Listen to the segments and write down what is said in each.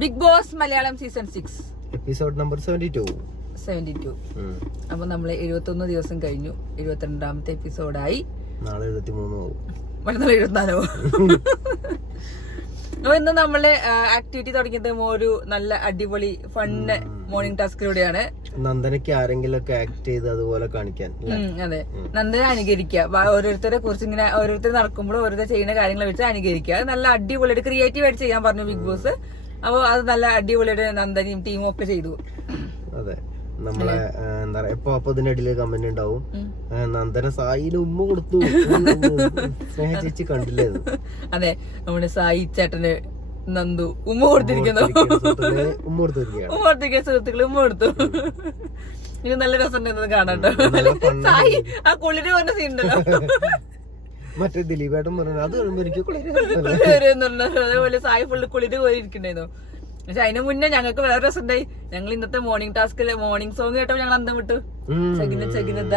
Big Boss Malayalam season 6 episode number 72. അപ്പൊ നമ്മള് 71 ദിവസം കഴിഞ്ഞു. 72ാമത്തെ എപ്പിസോഡായി. നാളെ 73 ആവും. മറ്റന്നാൾ 74 ആവും. അപ്പൊ ഇന്ന് നമ്മള് ആക്ടിവിറ്റി തുടങ്ങിയത് ഒരു നല്ല അടിപൊളി ഫണ്ണ് മോർണിംഗ് ടാസ്കിലൂടെയാണ്. നന്ദനയ്ക്ക് ആരെങ്കിലും ഒക്കെ ആക്ട് ചെയ്ത് അതുപോലെ കാണിക്കാൻ. അതെ, നന്ദന അനുകരിക്കുക. ഓരോരുത്തരെ കുറിച്ച് ഇങ്ങനെ ഓരോരുത്തർ നടക്കുമ്പോൾ ഓരോരുത്തർ ചെയ്യുന്ന കാര്യങ്ങളെ വെച്ച് അനുകരിക്കുക. നല്ല അടിപൊളിയായിട്ട് ക്രിയേറ്റീവ് ആയിട്ട് ചെയ്യാൻ പറഞ്ഞു ബിഗ് ബോസ്. അപ്പൊ അത് നല്ല അടിപൊളിയായിട്ട് നന്ദനയും ടീമും ഒക്കെ ചെയ്തു. അതെ, നമ്മളെ എന്താ പറയാ അപ്പൊ ഇതിനിടയില് കമന്റ് ഉണ്ടാവും, നന്ദന സായിന് ഉമ്മ കൊടുത്തു, സ്നേഹ ചേച്ചി കണ്ടില്ലേ? അതെ, നമ്മുടെ സായി ചേട്ടന് നന്ദു ഉമ്മ കൊടുത്തിരിക്കുന്നു. ഉമ്മ കൊടുത്തിരിക്കുന്ന സുഹൃത്തുക്കള് ഉമ്മ കൊടുത്തു. ഇത് നല്ല രസം കാണാട്ടോ. സായി ആ കുളിര് പറഞ്ഞ സീനുണ്ടല്ലോ, മറ്റേ ദിലീപേട്ടൻ പറഞ്ഞു അത് എനിക്ക് അതേപോലെ സായി ഫുള്ള് കുളിര് പോയിരിക്കണ്ടായിരുന്നു. പക്ഷെ അതിന് മുന്നേ ഞങ്ങൾക്ക് വേറെ രസം ഉണ്ടായി. ഞങ്ങൾ ഇന്നത്തെ മോർണിംഗ് ടാസ്കില് മോർണിംഗ് സോങ് കേട്ടപ്പോ ഞങ്ങൾ അന്തം വിട്ടു. ചെകിനത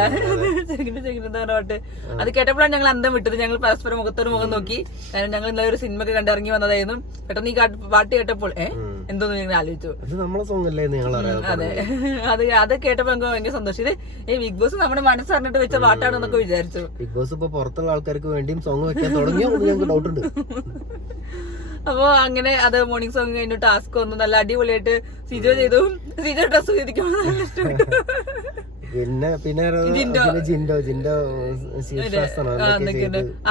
പാട്ട് അത് കേട്ടപ്പോഴാണ് ഞങ്ങൾ അന്തം വിട്ടത്. ഞങ്ങൾ പരസ്പരം മുഖത്തോട് മുഖം നോക്കി. കാരണം ഞങ്ങൾ ഇന്നലെ ഒരു സിനിമ ഒക്കെ കണ്ടിറങ്ങി വന്നതായിരുന്നു. പെട്ടെന്ന് ഈ പാട്ട് കേട്ടപ്പോൾ എന്തോന്ന് ഞങ്ങൾ ആലോചിച്ചു. അതെ, അത് കേട്ടപ്പോ ഞങ്ങൾക്ക് ഭയങ്കര സന്തോഷം. ഇത് ബിഗ് ബോസ് നമ്മുടെ മനസ്സറിഞ്ഞിട്ട് വെച്ച പാട്ടാണെന്നൊക്കെ വിചാരിച്ചു. ബിഗ് ബോസ് ഇപ്പൊ പുറത്തുള്ള ആൾക്കാർക്ക് വേണ്ടിയും സോങ് വെക്കാൻ തുടങ്ങിയോ ഞങ്ങൾക്ക് ഡൗട്ട് ഉണ്ട്. അപ്പൊ അങ്ങനെ അത് മോർണിംഗ് സോങ് കഴിഞ്ഞു. ടാസ്ക് വന്നു നല്ല അടിപൊളിയായിട്ട് സിജോ ചെയ്തു. സിജോ ഡ്രസ് ചെയ്തിരിക്കുമ്പോ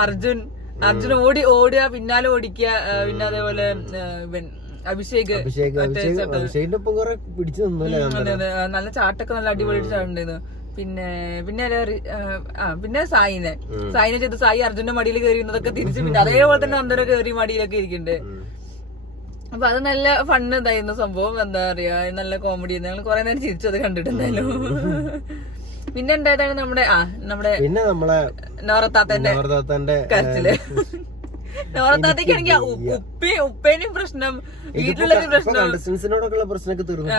അർജുൻ ഓടുക, പിന്നാലെ ഓടിക്കുക. പിന്നെ അതേപോലെ അഭിഷേകിന്റെ ഒപ്പം കുറെ പിടിച്ചു നിന്നല്ലേ. നല്ല ചാട്ടൊക്കെ നല്ല അടിപൊളിയായിട്ട് ചാടുണ്ടായിരുന്നു. പിന്നെ സായിനെ ചെയ്ത് സായി അർജുന്റെ മടിയിൽ കയറിയുന്നതൊക്കെ തിരിച്ചു. പിന്നെ അതേപോലെ തന്നെ നന്ദന കയറി മടിയിലൊക്കെ ഇരിക്കുന്നുണ്ട്. അപ്പൊ അത് നല്ല ഫണ്ണ് ഇതായിരുന്നു സംഭവം. എന്താ പറയാ, നല്ല കോമഡി. ഞങ്ങൾ കുറെ നേരം ചിരിച്ചത് കണ്ടിട്ടുണ്ടായാലും. പിന്നെ ഉണ്ടായതാണ് നമ്മുടെ നോറത്താത്തന്റെ കരച്ചില്. നോറത്താത്തേക്കാണെങ്കിൽ ഉപ്പേനും പ്രശ്നം, വീട്ടിലുള്ളൊരു പ്രശ്നം, കണ്ടസ്റ്റൻസിനോടൊക്കെയുള്ള പ്രശ്നമൊക്കെ തീർന്നു.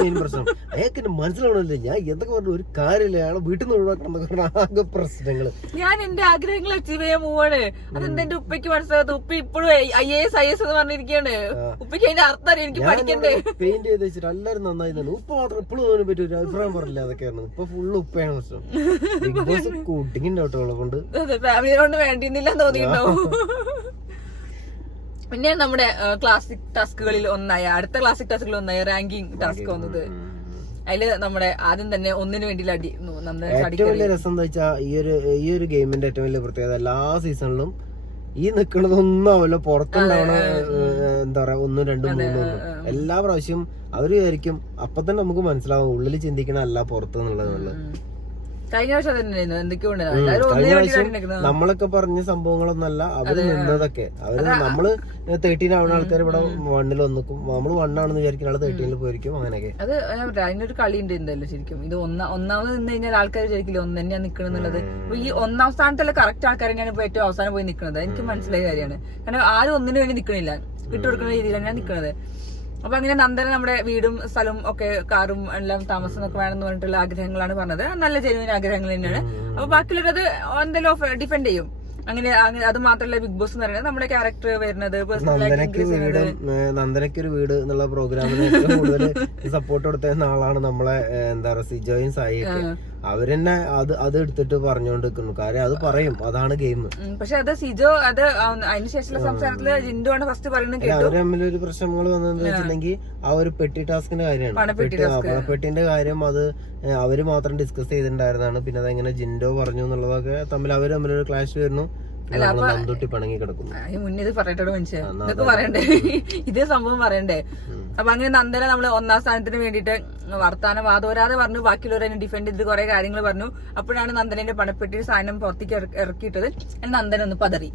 മെയിൻ പ്രശ്നം അയാൾക്ക് മനസ്സിലാവണല്ലേ, ഞാൻ എന്തൊക്കെ പറഞ്ഞു ഒരു കാര്യമില്ല, അയാളെ വീട്ടിൽ നിന്ന് ഒഴിവാക്കണം. ആകെ പ്രശ്നങ്ങള്. ഞാൻ എന്റെ ആഗ്രഹങ്ങൾ അച്ചീവ് ചെയ്യാൻ പോവാണ്. അതെന്താ എന്റെ ഉപ്പയ്ക്ക് മനസ്സിലാകാത്ത? ഉപ്പ ഇപ്പോഴും IAS എന്ന് പറഞ്ഞിരിക്കുകയാണ്. ഉപ്പയ്ക്ക് അതിന്റെ അർത്ഥം അറിയാം, എനിക്ക് പഠിക്കണ്ടേ. പെയിന്റ് ചെയ്ത് വെച്ചിട്ട് എല്ലാരും നന്നായി തന്നെ. ഉപ്പ മാത്രം ഇപ്പോഴും അതിനെ പറ്റി ഒരു അഭിപ്രായം പറഞ്ഞില്ല. അതൊക്കെയാണ് ഇപ്പൊ ഫുള്ള് ഉപ്പയാണ് പ്രശ്നം. ബിഗ് ബോസ് കൂട്ടിങ്ങിന്റെ കൊണ്ട് ഫാമിലിയോട് വേണ്ടിയിരുന്നില്ല തോന്നിയിട്ടുണ്ടാവും. പിന്നെ നമ്മുടെ ക്ലാസിക് ടാസ്കുകളിൽ അടുത്ത ക്ലാസിക് ടാസ്കുകളിൽ ഒന്നായ റാങ്കിങ് ടാസ്ക് വന്നത്. അതില് നമ്മുടെ ആദ്യം തന്നെ ഒന്നിനു വേണ്ടി അടി. ഏറ്റവും വലിയ രസം എന്താ വെച്ചാൽ ഈ ഒരു ഗെയിമിന്റെ ഏറ്റവും വലിയ പ്രത്യേകത എല്ലാ സീസണിലും ഈ നിക്കണതൊന്നും ആവില്ല, പുറത്തുണ്ടാവണ എന്താ പറയാ 1, 2, 3 എല്ലാ പ്രാവശ്യം അവര് വിചാരിക്കും. അപ്പൊ തന്നെ നമുക്ക് മനസ്സിലാവും ഉള്ളിൽ ചിന്തിക്കണ അല്ല പുറത്ത് എന്നുള്ളത്. കഴിഞ്ഞ വർഷം നമ്മളൊക്കെ പറഞ്ഞ സംഭവങ്ങളൊന്നല്ല അവര് നിന്നതൊക്കെ. അവര് നമ്മള് 13 ആവുന്ന ആൾക്കാർ ഇവിടെ 1-ൽ വന്നിക്കും. നമ്മള് 1 ആണെന്ന് വിചാരിക്കുന്ന ആള് 13-ൽ പോയിരിക്കും. അങ്ങനെയൊക്കെ അത് അതിനൊരു കളി ഉണ്ട് എന്തായാലും. ശരിക്കും ഇത് ഒന്നാമത് നിന്ന് കഴിഞ്ഞാൽ ആൾക്കാർ വിചാരിക്കില്ല ഒന്ന് തന്നെയാണ് നിക്കണം എന്നുള്ളത്. അപ്പൊ ഈ ഒന്നാം സ്ഥാനത്തുള്ള കറക്റ്റ് ആൾക്കാർ തന്നെയാണ് ഇപ്പൊ ഏറ്റവും അവസാനം പോയി നിൽക്കുന്നത്. എനിക്ക് മനസ്സിലായ കാര്യമാണ്. കാരണം ആരും ഒന്നിനു വേണ്ടി നിൽക്കണില്ല, വിട്ടുകൊടുക്കുന്ന രീതിയിലാണ് ഞാൻ നിൽക്കുന്നത്. അപ്പൊ അങ്ങനെ നന്ദന നമ്മുടെ വീടും സ്ഥലവും ഒക്കെ കാറും എല്ലാം താമസം ഒക്കെ വേണമെന്ന് പറഞ്ഞിട്ടുള്ള ആഗ്രഹങ്ങളാണ് പറഞ്ഞത്. നല്ല ജെനുവിൻ ആഗ്രഹങ്ങൾ തന്നെയാണ്. അപ്പൊ ബാക്കിയുള്ളത് എന്തെങ്കിലും ഡിഫെൻഡ് ചെയ്യും. അങ്ങനെ അത് മാത്രമല്ല ബിഗ് ബോസ് എന്ന് പറയുന്നത് നമ്മുടെ ക്യാരക്ടർ വരുന്നത് നന്ദനയ്ക്ക് ഒരു വീട് എന്നുള്ള പ്രോഗ്രാമിന് ഏറ്റവും കൂടുതൽ സപ്പോർട്ട് കൊടുത്ത ആളാണ് നമ്മളെ എന്താ പറയാ സിജോയും സായിയൊക്കെ. അവരെന്നെ അത് എടുത്തിട്ട് പറഞ്ഞുകൊണ്ടിരിക്കുന്നു. കാര്യം അത് പറയും, അതാണ് ഗെയിം. പക്ഷെ അത് സിജോ അത് അതിനുശേഷമുള്ള സംസാരത്തില് ജിൻഡു ആണ് ഫസ്റ്റ് പറയുന്നത്. അവര് തമ്മിൽ ഒരു പ്രശ്നങ്ങൾ വന്നതെന്ന് വെച്ചിട്ടുണ്ടെങ്കിൽ ആ ഒരു പെട്ടി ടാസ്കിന്റെ കാര്യമാണ്. പണപ്പെട്ടിന്റെ കാര്യം അത് അവര് മാത്രം ഡിസ്കസ് ചെയ്തിട്ടുണ്ടായിരുന്നതാണ്. പിന്നെ അതെങ്ങനെ ജിൻഡോ പറഞ്ഞു എന്നുള്ളതൊക്കെ അവര് തമ്മിലൊരു ക്ലാഷ് വരുന്നു. പിണങ്ങി കിടക്കുന്നു. മുന്നേ ഇത് പറയട്ടോ മനുഷ്യ, ഇതൊക്കെ പറയണ്ടേ, ഇതേ സംഭവം പറയണ്ടേ. അപ്പൊ അങ്ങനെ നന്ദന നമ്മള് 1-ാം സ്ഥാനത്തിന് വേണ്ടിയിട്ട് വർത്താനം വാദോരാതെ പറഞ്ഞു. ബാക്കിയുള്ളവരെ ഡിഫെൻഡ് ചെയ്ത് കുറെ കാര്യങ്ങൾ പറഞ്ഞു. അപ്പോഴാണ് നന്ദനന്റെ പണപ്പെട്ടി സാധനം പുറത്തേക്ക് ഇറക്കിയിട്ടത്. നന്ദന ഒന്ന് പതറി.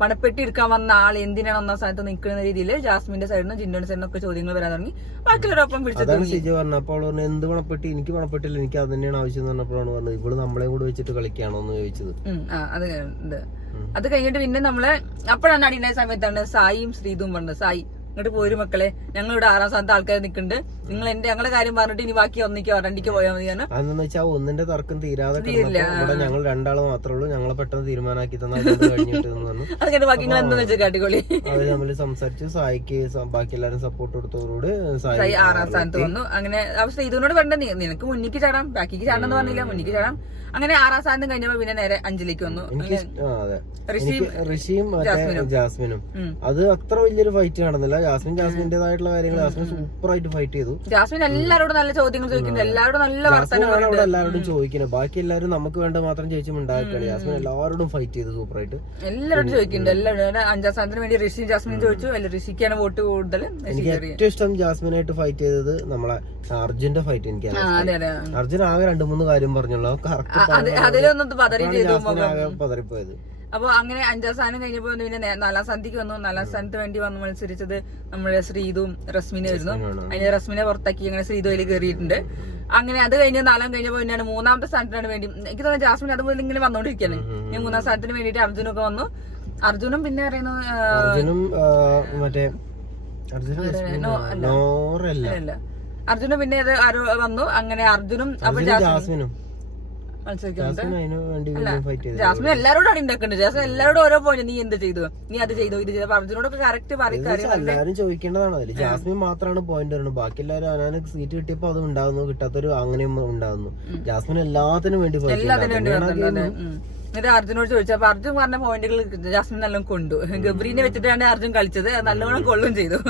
പണപ്പെട്ടി എടുക്കാൻ വന്ന ആൾ എന്തിനാണ് 1-ാം സ്ഥാനത്ത് നിൽക്കുന്ന രീതിയിൽ ജാസ്മിന്റെ സൈഡിൽ നിന്ന് ജിൻഡോന്റെ സൈഡിൽ നിന്നൊക്കെ ചോദ്യങ്ങൾ വരാൻ തുടങ്ങി. ബാക്കിയുള്ളവരൊപ്പം പിടിച്ചത് പറഞ്ഞപ്പോൾ എന്ത് പണപ്പെട്ടി, എനിക്ക് പണപ്പെട്ടില്ല, എനിക്ക് അത് തന്നെയാണ് ആവശ്യം എന്ന് പറഞ്ഞപ്പോഴാണ് പറഞ്ഞത് ഇവള് നമ്മളെ കൂടെ വെച്ചിട്ട് കളിക്കാണോ എന്ന് ചോദിച്ചത്. അത് കഴിഞ്ഞിട്ട് പിന്നെ നമ്മള് അപ്പോഴാണ് അടിയുണ്ടായ സമയത്താണ് സായിയും ശ്രീതും പറഞ്ഞത്. സായി ഇങ്ങോട്ട് പോരും മക്കളെ, ഞങ്ങളിവിടെ 6ാം സ്ഥാനത്ത് ആൾക്കാർ നിൽക്കുന്നുണ്ട്, നിങ്ങൾ ഞങ്ങളുടെ കാര്യം പറഞ്ഞിട്ട് ഇനി ബാക്കി ഒന്നിക്കോ രണ്ടിക്ക് പോയാൽ മതി. അതെന്ന് വെച്ചാൽ ഒന്നിന്റെ തർക്കം തീരാതെ ഇവിടെ ഞങ്ങൾ രണ്ടാള് മാത്രമേ ഉള്ളൂ, ഞങ്ങളെ പെട്ടെന്ന് തീരുമാനമാക്കി തന്നെ കഴിഞ്ഞിട്ട് അങ്ങനെ ബാക്കി നിങ്ങൾ എന്താ വെച്ചാൽ കാട്ടിക്കോളി. അത് തമ്മിൽ സംസാരിച്ച് സായിക്ക് ബാക്കി എല്ലാരും സപ്പോർട്ട് കൊടുത്തതോട് സായി 6ാം സ്ഥാനത്ത് വന്നു. അങ്ങനെ അവസ്ഥ ഇതിനോട് വേണ്ട, നിനക്ക് മുന്നിക്ക് ചാടാം, ബാക്കിക്ക് ചാടാന്ന് പറഞ്ഞില്ല, മുന്നിക്ക് ചാടാം. അങ്ങനെ 6ാം സ്ഥാനം കഴിഞ്ഞപ്പോ പിന്നെ നേരെ 5ലേക്ക് വന്നു. ഋഷിയും ജാസ്മിനും. അത് അത്ര വലിയൊരു ഫൈറ്റ് നടന്നില്ല. ജാസ്മിന്റേതായിട്ടുള്ള കാര്യങ്ങൾ ജാസ്മിൻ സൂപ്പർ ആയിട്ട് ഫൈറ്റ് ചെയ്തു. ജാസ്മിൻ എല്ലാവരോടും നല്ല ചോദ്യങ്ങൾ ചോദിക്കുന്നത്, എല്ലാവരോടും നല്ല വർത്തമാനം എല്ലാവരോടും ചോദിക്കുന്നത്. ബാക്കി എല്ലാവരും നമുക്ക് വേണ്ട മാത്രം ചോദിച്ചും ഉണ്ടാക്കുകയാണ്. ജാസ്മിൻ എല്ലാവരോടും ഫൈറ്റ് ചെയ്തു സൂപ്പറായിട്ട്, എല്ലാവരോടും ചോദിക്കുന്നുണ്ട്. എല്ലാവരും 5ാം സ്ഥാനത്തിന് വേണ്ടി ഋഷിയും ജാസ്മിനും ചോദിച്ചു. ഋഷിക്കാണ് വോട്ട് കൂടുതൽ. എനിക്ക് ഏറ്റവും ഇഷ്ടം ജാസ്മിനായിട്ട് ഫൈറ്റ് ചെയ്തത് നമ്മളെ അർജുന്റെ ഫൈറ്റ്. എനിക്ക് അർജുൻ ആകെ 2-3 കാര്യം പറഞ്ഞുള്ളൂ, അതിലൊന്നും പതറിപ്പോയത്. അപ്പൊ അങ്ങനെ 5ാം സ്ഥാനം കഴിഞ്ഞപ്പോ പിന്നെ 4ാം സ്ഥാനത്തേക്ക് വന്നു. 4ാം സ്ഥാനത്ത് വേണ്ടി വന്ന് മത്സരിച്ചത് നമ്മുടെ ശ്രീതും റസ്മിനും ആയിരുന്നു. അതിന് റസ്മിനെ പുറത്താക്കി അങ്ങനെ ശ്രീതു അതിൽ കയറിയിട്ടുണ്ട്. അങ്ങനെ അത് കഴിഞ്ഞ് 4ാം കഴിഞ്ഞപ്പോ പിന്നെയാണ് 3ാമത്തെ സ്ഥാനത്തിനാണ് വേണ്ടി, എനിക്ക് തോന്നുന്നു ജാസ്മിൻ അതുപോലെ ഇങ്ങനെ വന്നോണ്ടിരിക്കുകയാണ്. ഞാൻ 3ാം സ്ഥാനത്തിന് വേണ്ടിയിട്ട് അർജുനൊക്കെ വന്നു. അർജുനും പിന്നെ പറയുന്നു അർജുനും പിന്നെ ആരോ വന്നു. അങ്ങനെ അർജുനും അപ്പൊ ജാസ്മിനും ജാസ്മിൻ എല്ലാവരോടും ഉണ്ടാക്കുന്നുണ്ട്. ജാസ്മിൻ എല്ലാവരോടും ഓരോ പോയിന്റ്, നീ എന്ത് ചെയ്തു, നീ അത് ചെയ്തു, ഇത് ചെയ്തു. അർജുനോടൊക്കെ കറക്റ്റ് എല്ലാവരും ചോദിക്കേണ്ടതാണ്. അതിൽ ജാസ്മിൻ മാത്രമാണ് പോയിന്റ് വരുന്നത്. ബാക്കി എല്ലാവരും അവനാണ് സീറ്റ് കിട്ടിയപ്പോ അതും ഉണ്ടാകുന്നു, കിട്ടാത്തൊരു അങ്ങനെയും ഉണ്ടാകുന്നു. ജാസ്മിൻ എല്ലാത്തിനും വേണ്ടി എന്നിട്ട് അർജുനോട് ചോദിച്ചു. അപ്പൊ അർജുൻ പറഞ്ഞ പോയിന്റുകൾ ജാസ്മിൻ നല്ലോണം കൊണ്ടു. ഗബ്രീനെ വെച്ചിട്ടാണ് അർജുൻ കളിച്ചത്, നല്ലോണം കൊള്ളും ചെയ്തു.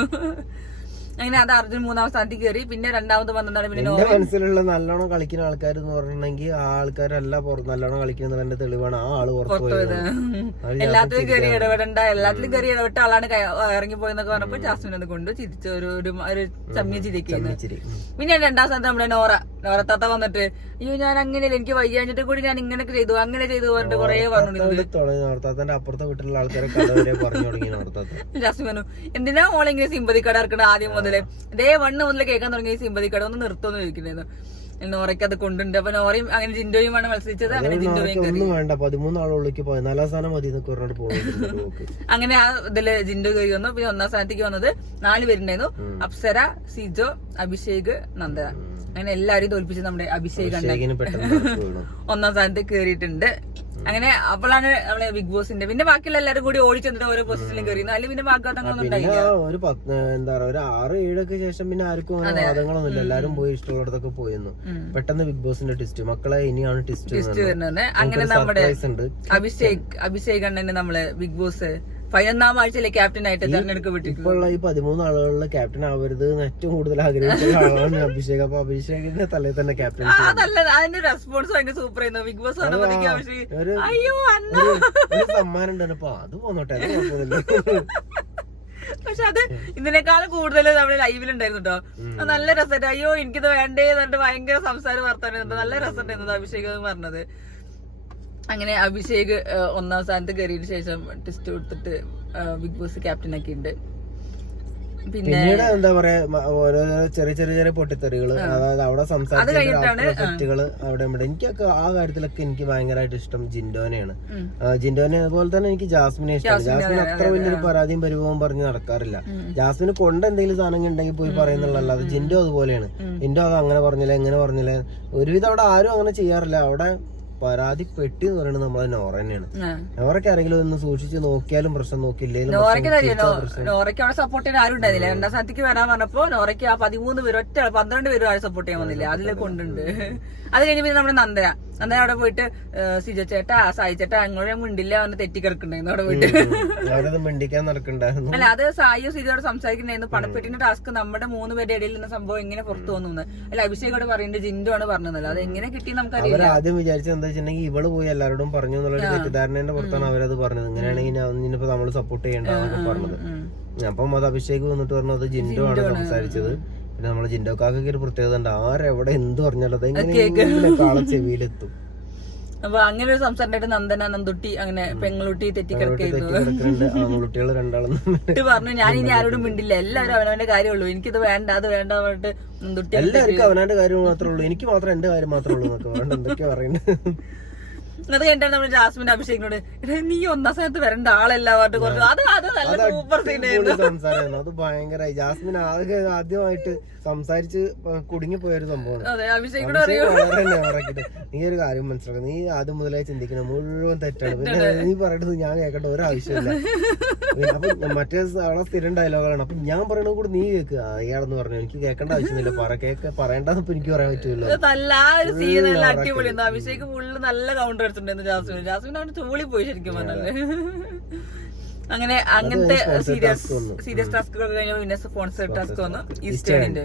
അങ്ങനെ അത് അർജുൻ 3ാം സ്ഥാനത്തേക്ക് കയറി. പിന്നെ 2ാമത് വന്നിട്ടാണ് പിന്നെ മനസ്സിലുള്ള നല്ലോണം കളിക്കുന്ന ആൾക്കാർ എന്ന് പറഞ്ഞിട്ടുണ്ടെങ്കിൽ ആ ആൾക്കാരല്ല നല്ലോണം കളിക്കുന്നതിന്റെ തെളിവാണ് ആ ആള് പുറത്തു പോയത്. എല്ലാത്തിലും കയറി ഇടപെടേണ്ട, എല്ലാത്തിലും കയറി ഇടപെട്ട ആളാണ് ഇറങ്ങിപ്പോയെന്നൊക്കെ പറഞ്ഞപ്പോ ജാസ്മിൻ അത് കൊണ്ട് ചിരിച്ച് ഒരു ചമ്മിയ ചിരിക്കുന്നു. പിന്നെ 2ാം സ്ഥാനത്ത് നമ്മുടെ നോറത്താത്ത വന്നിട്ട്, അയ്യോ ഞാൻ അങ്ങനെയല്ല, എനിക്ക് വയ്യാഞ്ഞിട്ട് കൂടി ഞാൻ ഇങ്ങനെയൊക്കെ ചെയ്തു, അങ്ങനെ ചെയ്തു പറഞ്ഞിട്ട് കുറെ പറഞ്ഞിട്ടുണ്ട്. അപ്പുറത്തെ വീട്ടിലുള്ള ആൾക്കാരെ പറഞ്ഞു തുടങ്ങി. ജാസ്മിൻ പറഞ്ഞു, എന്തിനാ മോളിങ്ങനെ സിമ്പതി കട ഇറക്കണ ആദ്യം മുതല്, ഡേ 1 മുതൽ കേൾക്കാൻ തുടങ്ങി സിമ്പതി കട, ഒന്ന് നിർത്തുമെന്ന് ചോദിക്കുന്നത്. നോറയ്ക്ക് അത് കൊണ്ടുണ്ട്. അപ്പൊ നോറയും അങ്ങനെ ജിൻഡോയുമാണ് മത്സരിച്ചത്. അങ്ങനെ ജിൻഡോയും വേണ്ട 13 ആളുകളിലേക്ക് 14ാം സ്ഥാനം മതി എന്നൊക്കെ പറഞ്ഞിട്ട് പോകും. അങ്ങനെ ആ ഇതില് ജിൻഡോ കയറി വന്നു. പിന്നെ 1ാം സ്ഥാനത്തേക്ക് വന്നത് 4 പേരുണ്ടായിരുന്നു. അപ്സര, സിജോ, അഭിഷേക്, നന്ദന. അങ്ങനെ എല്ലാവരും തോൽപ്പിച്ച് നമ്മുടെ അഭിഷേക് 1ാം സ്ഥാനത്തേക്ക് കയറിയിട്ടുണ്ട്. അങ്ങനെ അപ്പോഴാണ് നമ്മളെ ബിഗ് ബോസിന്റെ പിന്നെ ബാക്കിയുള്ള എല്ലാവരും കൂടി ഓടിച്ചെന്നിട്ട് ഓരോ പൊസിഷനിലും കയറിയിരുന്നു. അതിൽ പിന്നെ വാഗ്വാദങ്ങളൊന്നും ഉണ്ടായില്ല. ഒരു 6-7 ശേഷം പിന്നെ ആർക്കും അങ്ങനെ വാദങ്ങളൊന്നുമില്ല. എല്ലാരും പോയി ഇഷ്ടമുള്ളടത്തൊക്കെ പോയിരുന്നു. പെട്ടെന്ന് ബിഗ് ബോസിന്റെ ട്വിസ്റ്റ്, മക്കളെ ഇനിയാണ് ട്വിസ്റ്റ് വരുന്നത്. അങ്ങനെ നമ്മുടെ അഭിഷേക് അണ്ണന് നമ്മള് ബിഗ് ബോസ് 11ാം ആഴ്ചയിലെ ക്യാപ്റ്റൻ ആയിട്ട് തെരഞ്ഞെടുക്കപ്പെട്ടിട്ടുണ്ട്. ഇപ്പോൾ ഈ 13 ആളുകളിലെ ക്യാപ്റ്റൻ ആവരുത് ഏറ്റവും കൂടുതൽ ആഗ്രഹിച്ച ആളാണ് അഭിഷേക്. അപ്പൊ അഭിഷേകിന്റെ തലയിൽ തന്നെ ക്യാപ്റ്റൻ. അതല്ല, അതിന്റെ റെസ്പോൺസ് ഭയങ്കര സൂപ്പർ ആയിരുന്നു. ബിഗ് ബോസ് അയ്യോ സമ്മാനം ഉണ്ടപ്പോ അത് പോന്നോട്ടെ, അത് കുഴപ്പമില്ല. പക്ഷെ അത് ഇതിനേക്കാളും കൂടുതൽ നമ്മുടെ ലൈവിലുണ്ടായിരുന്നു കേട്ടോ. നല്ല രസമായിട്ട്, അയ്യോ എനിക്കിത് വേണ്ടേ എന്നിട്ട് ഭയങ്കര സംസാരം വർത്താനം, നല്ല രസമുണ്ടായിരുന്നത് അഭിഷേക് എന്ന് പറഞ്ഞത്. അങ്ങനെ അഭിഷേക് 1ാം സ്ഥാനത്ത് കയറിയതിനു ശേഷം ടെസ്റ്റ് കൊടുത്തിട്ട് ബിഗ് ബോസ് ക്യാപ്റ്റൻ ഒക്കെ ഉണ്ട്. പിന്നീട് എന്താ പറയാ ഓരോ ചെറിയ പൊട്ടിത്തെറികള്, അതായത് അവിടെ സംസാരിച്ചുകള് അവിടെ ഇവിടെ. എനിക്കൊക്കെ ആ കാര്യത്തിലൊക്കെ എനിക്ക് ഭയങ്കരമായിട്ട് ഇഷ്ടം ജിൻഡോനെയാണ്. ജിൻഡോനെ അതുപോലെ തന്നെ എനിക്ക് ജാസ്മിനെ ഇഷ്ടമാണ്. ജാസ്മിൻ അത്ര വലിയൊരു പരാതിയും പരിഭവവും പറഞ്ഞ് നടക്കാറില്ല. ജാസ്മിന് കൊണ്ട് എന്തെങ്കിലും സാധനം ഉണ്ടെങ്കിൽ പോയി പറയുന്നുള്ളല്ല. അത് ജിൻഡോ അതുപോലെയാണ്. ജിൻഡോ അത് അങ്ങനെ പറഞ്ഞില്ല എങ്ങനെ പറഞ്ഞില്ല, ഒരുവിധം അവിടെ ആരും അങ്ങനെ ചെയ്യാറില്ല. അവിടെ പരാതി പെട്ടി എന്ന് പറയുന്നത് നമ്മളെ നോറ തന്നെയാണ്. നോറയ്ക്ക് ആരെങ്കിലും ഒന്ന് സൂക്ഷിച്ച് നോക്കിയാലും പ്രശ്നം, നോക്കിയില്ലേലും നോറയ്ക്ക് അവിടെ സപ്പോർട്ട് ചെയ്യാൻ ആരും ഉണ്ടായിരുന്നില്ല. 2ാം സ്ഥാനത്തേക്ക് വരാൻ പറഞ്ഞപ്പോ നോറയ്ക്ക് ആ 13 പേര് 12 പേര് ആരും സപ്പോർട്ട് ചെയ്യാൻ വന്നില്ല. അതിലേക്ക് കൊണ്ടുണ്ട്. അത് കഴിഞ്ഞ് പിന്നെ നമ്മുടെ നന്ദന അവിടെ പോയിട്ട് സിജോ ചേട്ടാ സായി ചേട്ടാ അങ്ങോട്ട് മിണ്ടില്ല അവന് തെറ്റിക്കിടക്കുന്നുണ്ടായിരുന്നു അവിടെ പോയിട്ട്. മിണ്ടിക്കാൻ നടക്കണ്ടായിരുന്നു. അല്ല, അത് സായിയോ സിജോട് സംസാരിക്കുന്നുണ്ടായിരുന്നു. പണപ്പെട്ടിന്റെ ടാസ്ക് നമ്മുടെ 3 പേരുടെ ഇടയിൽ നിന്ന് സംഭവം എങ്ങനെ പുറത്തു വന്നു. അല്ല, അഭിഷേകോട് പറയുന്നത് ജിൻഡോ ആണ് പറഞ്ഞതല്ല. അത് എങ്ങനെ കിട്ടി നമുക്കറിയാം. ആദ്യം വിചാരിച്ചത് എന്താ വെച്ചിട്ടുണ്ടെങ്കിൽ ഇവള് പോയി എല്ലാവരോടും പറഞ്ഞു എന്നുള്ളൊരു തെറ്റിദ്ധാരണയുടെ പുറത്താണ് അവരത് പറഞ്ഞത്. ഇങ്ങനെയാണെങ്കിൽ ഇനിയിപ്പോ നമ്മള് സപ്പോർട്ട് ചെയ്യേണ്ടതെന്നൊക്കെ പറഞ്ഞത്. അപ്പം അത് അഭിഷേക് വന്നിട്ട് പറഞ്ഞു അത് ജിൻഡോ ആണ് സംസാരിച്ചത്. പിന്നെ നമ്മള് ജിൻഡോക്കാക്കൊക്കെ ഒരു പ്രത്യേകത ഉണ്ട്, ആരെവിടെ എന്ത് പറഞ്ഞാലും അതെങ്ങനെ ആളെ ചെവിയിലെത്തും. അപ്പൊ അങ്ങനെ ഒരു സംസാരം നന്ദന നന്ദുട്ടി അങ്ങനെ പെങ്ങളുട്ടി തെറ്റിക്കിടക്കുന്നുണ്ട്. ആൺകുട്ടികൾ രണ്ടാളും പറഞ്ഞു ഞാൻ ഇനി ആരോടും മിണ്ടില്ല, എല്ലാവരും അവനവന്റെ കാര്യമുള്ളൂ, എനിക്കിത് വേണ്ട അത് വേണ്ട പറഞ്ഞിട്ട് നന്ദുട്ടി എല്ലാവർക്കും അവനവന്റെ കാര്യം മാത്രമേ ഉള്ളൂ, എനിക്ക് മാത്രം എന്റെ കാര്യം മാത്രമേ ഉള്ളൂ എന്നൊക്കെ വേണ്ട എന്തൊക്കെയാ പറയുന്നത്. അത് കഴിഞ്ഞിട്ടാണ് നമ്മുടെ ജാസ്മിൻ അഭിഷേകിനോട് നീ ഒന്നാം സ്ഥാനത്ത് വരേണ്ട ആളല്ല പറഞ്ഞിട്ട് കുറച്ച് അത് നല്ല സൂപ്പർ സീൻ ആയിരുന്നു. സംസാരമായിരുന്നു അത് ഭയങ്കരമായി. ജാസ്മിൻ ആദ്യമായിട്ട് സംസാരിച്ച് കുടുങ്ങിപ്പോയ ഒരു സംഭവമാണ്. അതെ, അഭിഷേകിനോട് നീ ഒരു കാര്യം മനസ്സിലാക്കണം, നീ ആദ്യം മുതലേ ചിന്തിക്കണം മുഴുവൻ തെറ്റാണ്. പിന്നെ നീ പറയണത് ഞാൻ കേൾക്കേണ്ട ഒരാവശ്യമില്ല. അപ്പൊ മറ്റേ ആളെ സ്ഥിരം ഡയലോഗാണ്. അപ്പൊ ഞാൻ പറയണത് കൂടി നീ കേൾക്കുക. അയാളെന്ന് പറഞ്ഞു എനിക്ക് കേൾക്കേണ്ട ആവശ്യമില്ല, പറയണ്ടെന്ന് ഇപ്പൊ എനിക്ക് പറയാൻ പറ്റുമല്ലോ. അടിപൊളിയായിരുന്നു. അഭിഷേക് ഫുള്ള് നല്ല കൗണ്ടർ എടുത്തിട്ടുണ്ടായിരുന്നു ജാസ്മിൻ അവിടെ ചൂളി പോയി ശരിക്കും പറഞ്ഞാല്. അങ്ങനെ അങ്ങനത്തെ സീരിയസ് ടാസ്കുകൾ കഴിഞ്ഞ പിന്നെ സ്പോൺസർ ടാസ്ക് വന്നു ഈസ്റ്റേണിന്റെ.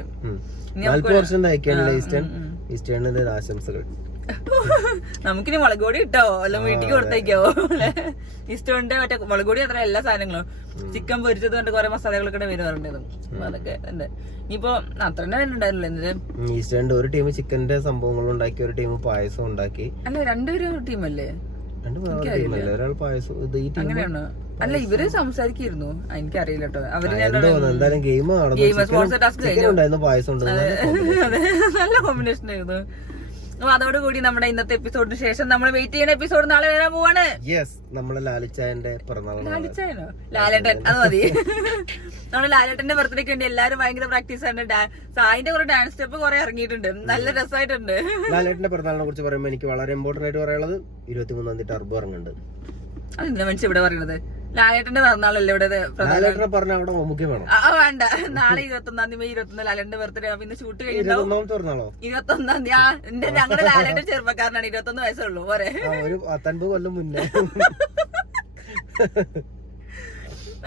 ഈസ്റ്റേണിന്റെ ആശംസകൾ. നമുക്കിനി മുളകുപൊടി കിട്ടോ അല്ല വീട്ടിക്ക് കൊടുത്തേക്കാവോ ഈസ്റ്റേണിന്റെ മറ്റേ മുളകുപൊടി അത്ര എല്ലാ സാധനങ്ങളും ചിക്കൻ പൊരിച്ചത് കൊണ്ട് കുറെ മസാലകളൊക്കെ വരുന്നുണ്ടായിരുന്നു. അപ്പൊ അതൊക്കെ ഉണ്ട്. ഇനിയിപ്പോ അത്ര തന്നെ ഉണ്ടായിരുന്നില്ല എന്നിട്ട് ഈസ്റ്റേണിന്റെ ഒരു ടീം ചിക്കന്റെ സംഭവങ്ങൾ ഉണ്ടാക്കി, ഒരു ടീം പായസം ഉണ്ടാക്കി. അല്ല രണ്ടുപേരും ടീമല്ലേ? ഒരാൾ പായസം. അങ്ങനെയാണ്. അല്ല ഇവര് സംസാരിക്കായിരുന്നു, എനിക്കറിയില്ല കേട്ടോ. അവര് എന്തായാലും ഗെയിം സ്പോൺസർ ടാസ്ക് കഴിഞ്ഞു. പായസം നല്ല കോമ്പിനേഷൻ ആയിരുന്നു. അപ്പൊ അതോടുകൂടി നമ്മുടെ ഇന്നത്തെ എപ്പിസോഡിന് ശേഷം നമ്മൾ വെയിറ്റ് ചെയ്യുന്ന എപ്പിസോഡ് നാളെ വരാൻ പോവാണ്. നമ്മളെ ലാലിച്ചായന്റെ പിറന്നാൾ. ലാലിച്ചായനോ? ലാലേട്ടൻ, അത് മതി. നമ്മുടെ ലാലേട്ടന്റെ ബർത്ത്ഡേക്ക് വേണ്ടി എല്ലാരും ഭയങ്കര പ്രാക്ടീസ് ആണ്. സായിന്റെ കുറെ ഡാൻസ് സ്റ്റെപ്പ് കുറെ ഇറങ്ങിയിട്ടുണ്ട്, നല്ല രസമായിട്ടുണ്ട്. ലാലേട്ടന്റെ പിറന്നാളിനെ കുറിച്ച് പറയുമ്പോൾ എനിക്ക് വളരെ ഇമ്പോർട്ടന്റ് ആയിട്ട് പറയാനുള്ളത് 23-ാം തീയതി ടർബോ ഇറങ്ങുന്നുണ്ട്. അതെന്താ മനുഷ്യ ഇവിടെ പറയണത്? ലാലേട്ടന്റെ പിറന്നാളല്ലേ ഇവിടെ പറഞ്ഞ അവിടെ മുഖ്യം വേണം. വേണ്ട, നാളെ 21-ാം തീയതി മെയ് 21 ലാലേട്ടന്റെ ബർത്ത്ഡേ. പിന്നെ ഷൂട്ട് കഴിഞ്ഞിട്ടുണ്ടാവും 21-ാം തീയതി. ഞങ്ങളുടെ ലാലേട്ടൻ ചെറുപ്പക്കാരനാണ്, 21 വയസ്സുള്ളൂ. പോരെ, ഒരു 19 കൊല്ലം മുന്നേ.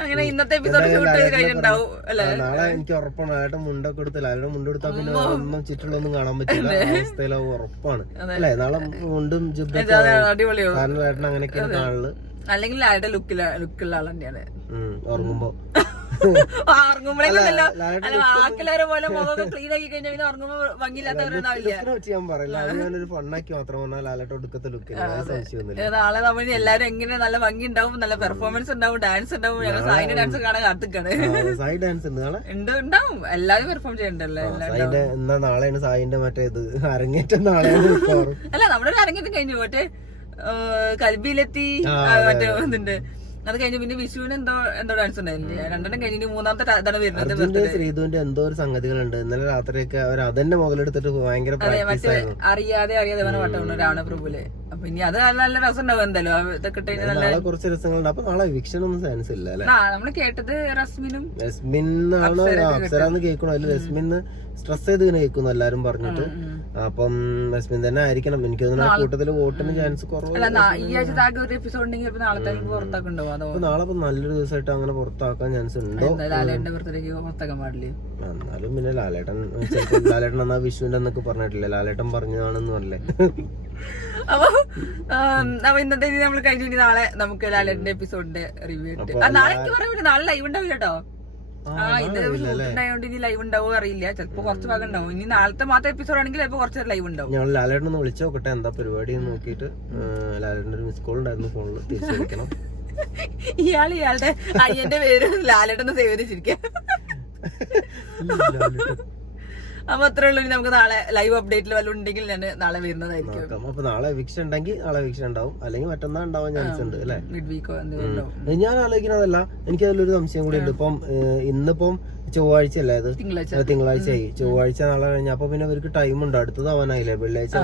അങ്ങനെ ഇന്നത്തെ എപ്പിസോഡ് ഷൂട്ട് കഴിഞ്ഞിട്ടുണ്ടാവും അല്ലെ? നാളെ എനിക്ക് ഉറപ്പാണ്. ലാലേട്ടൻ മുണ്ടൊക്കെ എടുത്ത് ലാലേട്ടൻ മുണ്ടെടുത്താൽ പിന്നെ ഒന്നും ചുറ്റുള്ളൊന്നും കാണാൻ പറ്റില്ല അവസ്ഥയിലാവും. ഉറപ്പാണ് അല്ലെ? നാളെ മുണ്ടും അടിപൊളിയോ? കാരണം ലാലേട്ടൻ അങ്ങനെയൊക്കെയാണ് കാണുന്നത്. അല്ലെങ്കിൽ ലാലേട്ടൻ ലുക്കുള്ള ആൾ തന്നെയാണ് ഉറങ്ങുമ്പോ. ഉറങ്ങുമ്പോഴേക്കല്ലോ ബാക്കിയുള്ളവരെ പോലെ മുഖമൊക്കെ ക്ലീൻ ആക്കി കഴിഞ്ഞാൽ പിന്നെ ഉറങ്ങുമ്പോ ഭംഗിയില്ലാത്തവരൊന്നാവില്ല. ഞാൻ പറയില്ല, ഞാനൊരു ഫണ്ണാക്കി മാത്രം പറഞ്ഞാൽ ലാലേട്ടൻ ഒടുക്കത്തെ ലുക്ക്. നാളെ നമ്മൾ എല്ലാരും എങ്ങനെ നല്ല ഭംഗി ഉണ്ടാവും, നല്ല പെർഫോമൻസ് ഉണ്ടാവും, ഡാൻസ് ഉണ്ടാവും. ഞങ്ങൾ സായിന്റെ ഡാൻസ് കാണാൻ കാത്തിക്കാണ്. സായി ഡാൻസ് ഉണ്ടാവും, എല്ലാവരും പെർഫോം ചെയ്യണ്ടല്ലോ. എന്നാ നാളെയാണ് സായിന്റെ മറ്റേ ഇത് അരങ്ങേറ്റം. നാളെയാണ് അല്ല നമ്മുടെ ഒരു അരങ്ങേറ്റം കഴിഞ്ഞു. മറ്റേ കൽബിയിലെത്തി മറ്റേ ഇതിന്റെ അത് കഴിഞ്ഞു. പിന്നെ വിഷുവിന് എന്തോ ഡാൻസ് ഉണ്ടായില്ലേ? രണ്ടെണ്ണം കഴിഞ്ഞു. മൂന്നാമത്തെ ഇതാണ് വരുന്നത്. ശ്രീധുവിന്റെ എന്തോ ഒരു സംഗതികളുണ്ട്. ഇന്നലെ രാത്രിയൊക്കെ അവർ അതന്നെ മുതലെടുത്തിട്ട് ഭയങ്കര അറിയാതെ പറഞ്ഞ വട്ടം രാവണപ്രഭുല്. അപ്പൊ ഇനി അത് നല്ല രസം ഉണ്ടാവും. എന്തായാലും ഇതൊക്കെ നാളെ കുറച്ച് രസങ്ങളുണ്ട്. അപ്പൊ നാളെ എവിക്ഷൻ ഒന്നും സെൻസ് ഇല്ല അല്ലെ? നമ്മള് കേട്ടത് റസ്മിൻ അപ്സരാന്ന് കേൾക്കണോ? അതിൽ റസ്മിന്ന് സ്ട്രെസ് ചെയ്ത് ഇങ്ങനെ കേൾക്കുന്നു എല്ലാരും പറഞ്ഞിട്ട്. അപ്പം റസ്മിൻ തന്നെ ആയിരിക്കണം. എനിക്ക് തോന്നുന്നു കൂട്ടത്തില് വോട്ടിന് ചാൻസ് കുറവാണ്. നാളെ നല്ലൊരു ദിവസമായിട്ട് അങ്ങനെ പുറത്താക്കാൻ ചാൻസ് ഉണ്ടോ? എന്നാലും പിന്നെ ലാലേട്ടൻ എന്നാ വിഷുവിന്റെ എന്നൊക്കെ പറഞ്ഞിട്ടില്ലേ? ലാലേട്ടൻ പറഞ്ഞതാണെന്ന് പറഞ്ഞേ. അപ്പൊ ഇന്നത്തെ നമ്മൾ കഴിഞ്ഞു. നാളെ നമുക്ക് ലാലേട്ടന്റെ എപ്പിസോഡിന്റെ റിവ്യൂ ഇട്ട് നാളെ എനിക്ക് പറയാൻ നാളെ ലൈവ് ഉണ്ടാവില്ല കേട്ടോ. ഇത് ഷൂട്ടുണ്ടായോണ്ട് ഇനി ലൈവ് ഉണ്ടാവോ അറിയില്ല. ചിലപ്പോ കുറച്ച് ഭാഗം ഉണ്ടാവും. ഇനി നാളത്തെ മാത്രം എപ്പിസോഡ് ആണെങ്കിൽ ചിലപ്പോ കുറച്ച് ലൈവ് ഉണ്ടാവും. ഞങ്ങൾ ലാലേട്ടൻ ഒന്ന് വിളിച്ചു നോക്കട്ടെ എന്താ പരിപാടി നോക്കിയിട്ട്. ലാലേട്ടന്റെ ഒരു മിസ് കോൾ ഉണ്ടായിരുന്നു ഫോണിൽ, തിരിച്ചു വിളിക്കണം. ഇയാളുടെ അയ്യന്റെ പേര് ലാലേട്ടൻ സേവ് ചെയ്തിരിക്കാം. അപ്പൊ അത്രേ ഉള്ളൂ. നമുക്ക് നാളെ ലൈവ് അപ്ഡേറ്റിൽ വല്ലതും ഉണ്ടെങ്കിൽ ഞാൻ നാളെ വരുന്നതായിരിക്കും. അപ്പൊ നാളെ എവിക്ഷൻ ഉണ്ടെങ്കിൽ നാളെ എവിക്ഷൻ ഉണ്ടാവും, അല്ലെങ്കിൽ മറ്റന്നാൾ ഉണ്ടാവാൻ ചാൻസ് ഉണ്ട് അല്ലെ? മിഡ് വീക്കോ എന്തെങ്കിലും. ഞാൻ ആലോചിക്കുന്നതല്ല, എനിക്ക് അതിലൊരു സംശയം കൂടി ഉണ്ട്. ഇപ്പം ഇന്നിപ്പം ചൊവ്വാഴ്ച അല്ലേ? അത് തിങ്കളാഴ്ചയായി. ചൊവ്വാഴ്ച നാളെ കഴിഞ്ഞ അപ്പൊ പിന്നെ അവർക്ക് ടൈം ഉണ്ട്. അടുത്തതാവാനായില്ലേ? വെള്ളിയാഴ്ച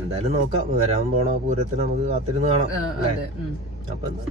എന്തായാലും നോക്കാം. വരാൻ പോണ പൂരത്തിന് നമുക്ക് കാത്തിരുന്ന് കാണാം അല്ലേ? അപ്പൊ എന്താ